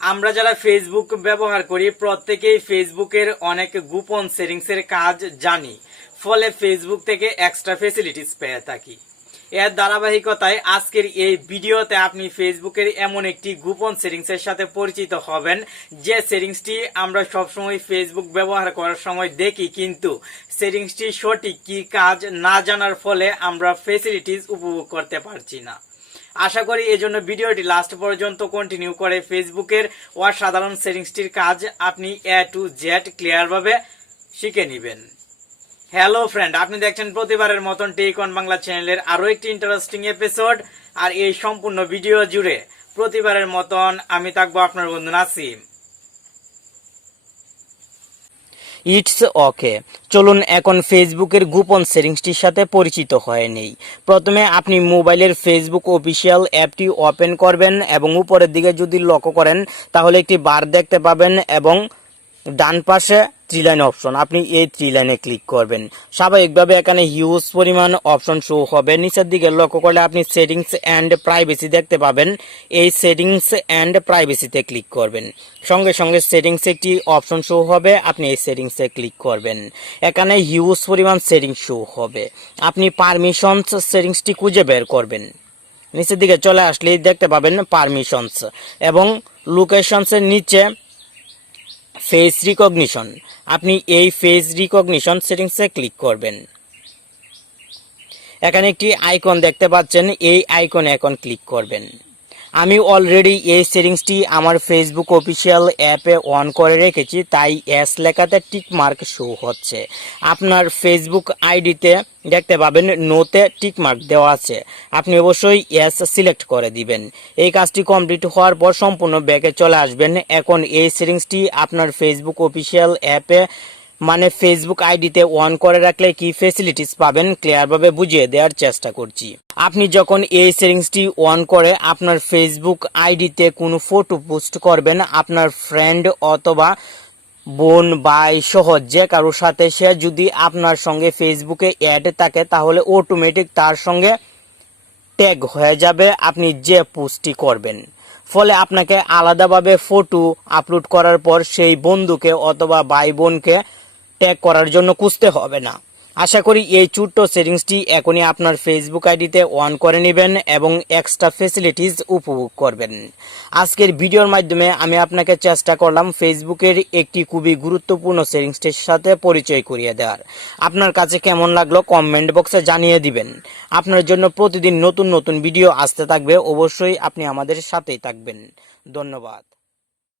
আমরা যারা ফেসবুক ব্যবহার করি প্রত্যেকেই ফেসবুকের অনেক গোপন সেটিংসের কাজ জানি, ফলে ফেসবুক থেকে এক্সট্রা ফ্যাসিলিটিস পেয়ে থাকি। এর ধারাবাহিকতায় আজকের এই ভিডিওতে আপনি ফেসবুকের এমন একটি গোপন সেটিংসের সাথে পরিচিত হবেন যে সেটিংসটি আমরা সবসময় ফেসবুক ব্যবহার করার সময় দেখি, কিন্তু সেটিংসটি সঠিক কি কাজ না জানার ফলে আমরা ফ্যাসিলিটিস উপভোগ করতে পারছি না। আশা করি এজন্য ভিডিওটি লাস্ট পর্যন্ত কন্টিনিউ করে ফেসবুকের অসাধারণ সেটিংসটির কাজ আপনি এ টু জেড ক্লিয়ারভাবে শিখে নেবেন। হ্যালো ফ্রেন্ড, আপনি দেখছেন প্রতিবারের মতন টেক অন বাংলা চ্যানেলের আরো একটি ইন্টারেস্টিং এপিসোড। আর এই সম্পূর্ণ ভিডিও জুড়ে প্রতিবারের মতন আমি থাকবো আপনার বন্ধু নাসিম। ইটস ওকে, চলুন এখন ফেসবুকের গোপন সেটিংসটির সাথে পরিচিত হয়ে নেই। প্রথমে আপনি মোবাইলের ফেসবুক অফিসিয়াল অ্যাপটি ওপেন করবেন এবং উপরের দিকে যদি লক্ষ্য করেন তাহলে একটি বার দেখতে পাবেন এবং ডান পাশে 3 লাইন অপশন, আপনি এই 3 লাইনে ক্লিক করবেন। স্বাভাবিকভাবে এখানে হিউজ পরিমাণ অপশন শো হবে। নিচের দিকে লক্ষ্য করলে আপনি সেটিংস অ্যান্ড প্রাইভেসি দেখতে পাবেন। এই সেটিংস অ্যান্ড প্রাইভেসিতে ক্লিক করবেন। সঙ্গে সঙ্গে সেটিংস একটি অপশন শো হবে, আপনি এই সেটিংসে ক্লিক করবেন। এখানে হিউজ পরিমাণ সেটিংস শো হবে। আপনি পারমিশনস সেটিংসটি খুঁজে বের করবেন। নিচের দিকে চলে আসলেই দেখতে পাবেন পারমিশনস এবং লোকেশনসের নিচে ফেস রিকগনিশন, আপনি এই ফেস রিকগনিশন সেটিংসে ক্লিক করবেন। এখানে একটি আইকন দেখতে পাচ্ছেন, এই আইকনে এখন ক্লিক করবেন। আমি অলরেডি এই সেটিংসটি আমার ফেসবুক অফিসিয়াল অ্যাপে অন করে রেখেছি, তাই এস লেখাতে টিক মার্ক শো হচ্ছে। আপনার ফেসবুক আইডিতে দেখতে পাবেন নোতে টিক মার্ক দেওয়া আছে, আপনি অবশ্যই এস সিলেক্ট করে দিবেন। এই কাজটি কমপ্লিট হওয়ার পর সম্পূর্ণ ব্যাকে চলে আসবেন। এখন এই সেটিংসটি আপনার ফেসবুক অফিসিয়াল অ্যাপে মানে ফেসবুক আইডিতে অন করে রাখলে কি ফ্যাসিলিটিস পাবেন ক্লিয়ারভাবে বুঝিয়ে দেওয়ার চেষ্টা করছি। আপনি যখন এই সেটিংসটি অন করে আপনার ফেসবুক আইডিতে কোনো ফটো পোস্ট করবেন, আপনার ফ্রেন্ড অথবা বোন ভাই সহ যে কারোর সাথে সে যদি আপনার সঙ্গে ফেসবুকে অ্যাড থাকে তাহলে অটোমেটিক তার সঙ্গে ট্যাগ হয়ে যাবে আপনি যে পোস্টটি করবেন। ফলে আপনাকে আলাদাভাবে ফটো আপলোড করার পর সেই বন্ধুকে অথবা ভাই বোনকে ট্যাগ করার জন্য খুঁজতে হবে না। আশা করি এই ছোট্ট সেটিংসটি এখনই আপনার ফেসবুক আইডিতে অন করে নেবেন এবং এক্সট্রা ফ্যাসিলিটিস উপভোগ করবেন। আজকের ভিডিওর মাধ্যমে আমি আপনাকে চেষ্টা করলাম ফেসবুকের একটি খুবই গুরুত্বপূর্ণ সেটিংসটির সাথে পরিচয় করিয়ে দেওয়ার। আপনার কাছে কেমন লাগলো কমেন্ট বক্সে জানিয়ে দিবেন। আপনার জন্য প্রতিদিন নতুন নতুন ভিডিও আসতে থাকবে, অবশ্যই আপনি আমাদের সাথেই থাকবেন। ধন্যবাদ।